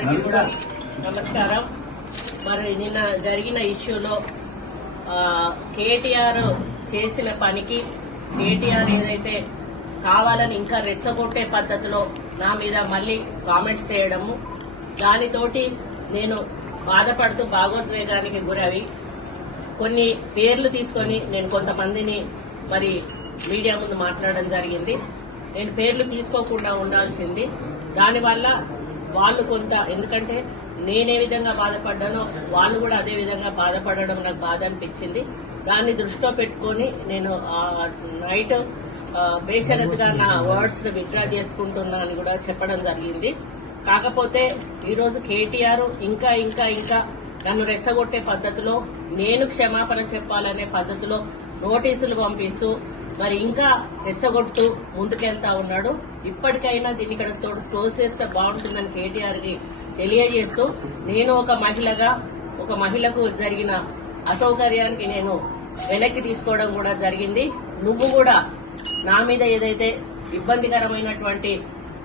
అందరికీ కూడా నమస్కారం. మరి నిన్న జరిగిన ఇష్యూలో కేటీఆర్ చేసిన పనికి కేటీఆర్ ఏదైతే కావాలని ఇంకా రెచ్చగొట్టే పద్ధతిలో నా మీద మళ్లీ కామెంట్స్ చేయడము, దానితోటి నేను బాధపడుతూ భాగోద్వేగానికి గురవి కొన్ని పేర్లు తీసుకొని నేను కొంతమందిని మరి మీడియా ముందు మాట్లాడడం జరిగింది. నేను పేర్లు తీసుకోకుండా ఉండాల్సింది. దానివల్ల వాళ్ళు కొంత, ఎందుకంటే నేనే విధంగా బాధపడ్డానో వాళ్ళు కూడా అదే విధంగా బాధపడడం నాకు బాధ అనిపించింది. దాన్ని దృష్టిలో పెట్టుకుని నేను నైట్ బేషరత్గా నా వర్డ్స్ విత్డ్రా చేసుకుంటున్నా అని కూడా చెప్పడం జరిగింది. కాకపోతే ఈరోజు కేటీఆర్ ఇంకా ఇంకా ఇంకా నన్ను రెచ్చగొట్టే పద్ధతిలో, నేను క్షమాపణ చెప్పాలనే పద్ధతిలో నోటీసులు పంపిస్తూ మరి ఇంకా రెచ్చగొడుతూ ముందుకెళ్తా ఉన్నాడు. ఇప్పటికైనా దీన్ని ఇక్కడ క్లోజ్ చేస్తే బాగుంటుందని కేటీఆర్ కి తెలియజేస్తూ, నేను ఒక మహిళకు జరిగిన అసౌకర్యానికి నేను వెనక్కి తీసుకోవడం కూడా జరిగింది. నువ్వు కూడా నా మీద ఏదైతే ఇబ్బందికరమైనటువంటి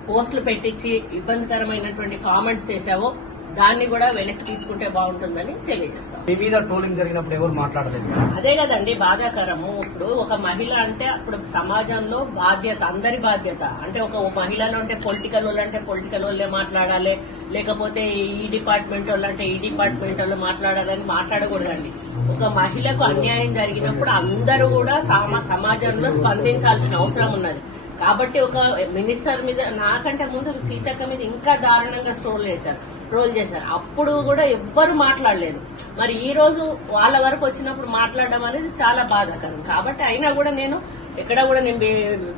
పోస్టులు పెట్టించి ఇబ్బందికరమైనటువంటి కామెంట్స్ చేశావో దాన్ని కూడా వెనక్కి తీసుకుంటే బాగుంటుందని తెలియజేస్తాం. మీ మీద ట్రోలింగ్ జరిగినప్పుడు ఎవరు మాట్లాడలేదు? అదే కదండి బాధాకరము. ఇప్పుడు ఒక మహిళ అంటే అప్పుడు సమాజంలో బాధ్యత, అందరి బాధ్యత. అంటే ఒక మహిళలు అంటే పొలిటికల్ వాళ్ళు అంటే పొలిటికల్ వాళ్ళే మాట్లాడాలి, లేకపోతే ఈ డిపార్ట్మెంట్ వాళ్ళు అంటే ఈ డిపార్ట్మెంట్ వాళ్ళు మాట్లాడాలని మాట్లాడకూడదండి. ఒక మహిళకు అన్యాయం జరిగినప్పుడు అందరూ కూడా సమాజంలో స్పందించాల్సిన అవసరం ఉన్నది. కాబట్టి ఒక మినిస్టర్ మీద, నాకంటే ముందు సీతక్క మీద ఇంకా దారుణంగా ట్రోల్ చేశారు. అప్పుడు కూడా ఎవ్వరు మాట్లాడలేదు. మరి ఈ రోజు వాళ్ళ వరకు వచ్చినప్పుడు మాట్లాడడం అనేది చాలా బాధాకరం. కాబట్టి అయినా కూడా నేను ఎక్కడ కూడా నేను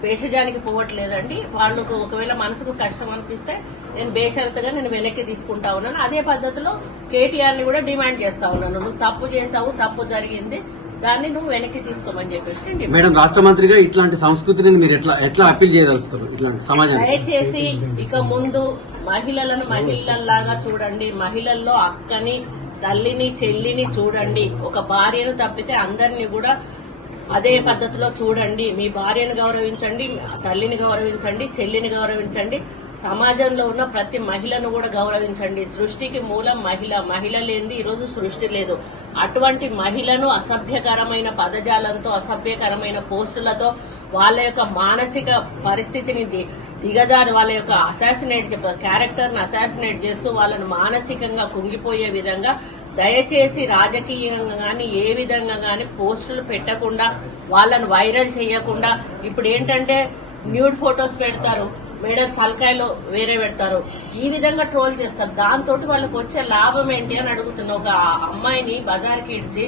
భేషజానికి పోవట్లేదండి. వాళ్ళకు ఒకవేళ మనసుకు కష్టం అనిపిస్తే నేను బేషరతుగా నేను వెనక్కి తీసుకుంటా ఉన్నాను. అదే పద్ధతిలో కేటీఆర్ ని కూడా డిమాండ్ చేస్తా ఉన్నాను. నువ్వు తప్పు చేసావు, తప్పు జరిగింది, దాన్ని నువ్వు వెనక్కి తీసుకోమని చెప్పేసి. మేడం, రాష్ట్ర మంత్రిగా ఇట్లాంటి సంస్కృతిని మీరు ఎట్లా అప్పీల్ చేయదలుస్తారు ఇట్లాంటి సమాజానికి? దయచేసి ఇక ముందు మహిళలను మహిళల్లాగా చూడండి. మహిళల్లో అక్కని, తల్లిని, చెల్లిని చూడండి. ఒక భార్యను తప్పితే అందరినీ కూడా అదే పద్ధతిలో చూడండి. మీ భార్యను గౌరవించండి, తల్లిని గౌరవించండి, చెల్లిని గౌరవించండి. సమాజంలో ఉన్న ప్రతి మహిళను కూడా గౌరవించండి. సృష్టికి మూలం మహిళ. మహిళ లేనిది ఈరోజు సృష్టి లేదు. అటువంటి మహిళను అసభ్యకరమైన పదజాలంతో, అసభ్యకరమైన పోస్టులతో, వాళ్ళ యొక్క మానసిక పరిస్థితిని దిగజారి వాళ్ళ యొక్క క్యారెక్టర్ ను అసాసినేట్ చేస్తూ వాళ్ళను మానసికంగా కుంగిపోయే విధంగా దయచేసి రాజకీయంగా గాని ఏ విధంగా గాని పోస్టులు పెట్టకుండా, వాళ్ళను వైరల్ చేయకుండా. ఇప్పుడు ఏంటంటే న్యూడ్ ఫొటోస్ పెడతారు, మేడం తలకాయలో వేరే పెడతారు, ఈ విధంగా ట్రోల్ చేస్తారు. దాంతో వాళ్ళకి వచ్చే లాభం ఏంటి అని అడుగుతున్నా. ఒక అమ్మాయిని బజార్కి ఇడ్చి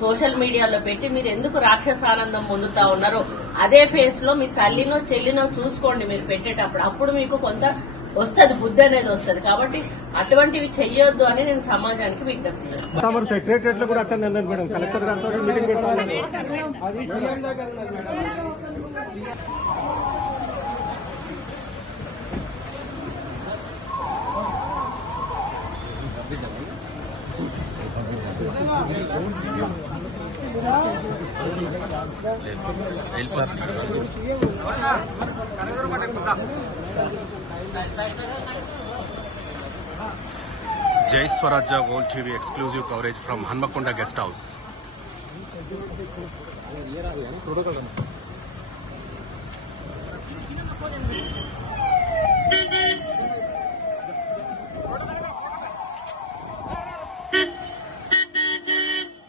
సోషల్ మీడియాలో పెట్టి మీరు ఎందుకు రాక్షసానందం పొందుతా ఉన్నారో అదే ఫేస్ లో మీ తల్లినో చెల్లినో చూసుకోండి మీరు పెట్టేటప్పుడు. అప్పుడు మీకు కొంత వస్తుంది, బుద్ధి అనేది వస్తుంది. కాబట్టి అటువంటివి చెయ్యొద్దు అని నేను సమాజానికి విజ్ఞప్తి చేస్తాను. సెక్రటరియట్ లో కూడా అట్లా మేడం, కలెక్టర్ గారితో మీటింగ్ పెట్టాలి. Jai Swarajya World TV exclusive coverage from Hanmakonda Guest House.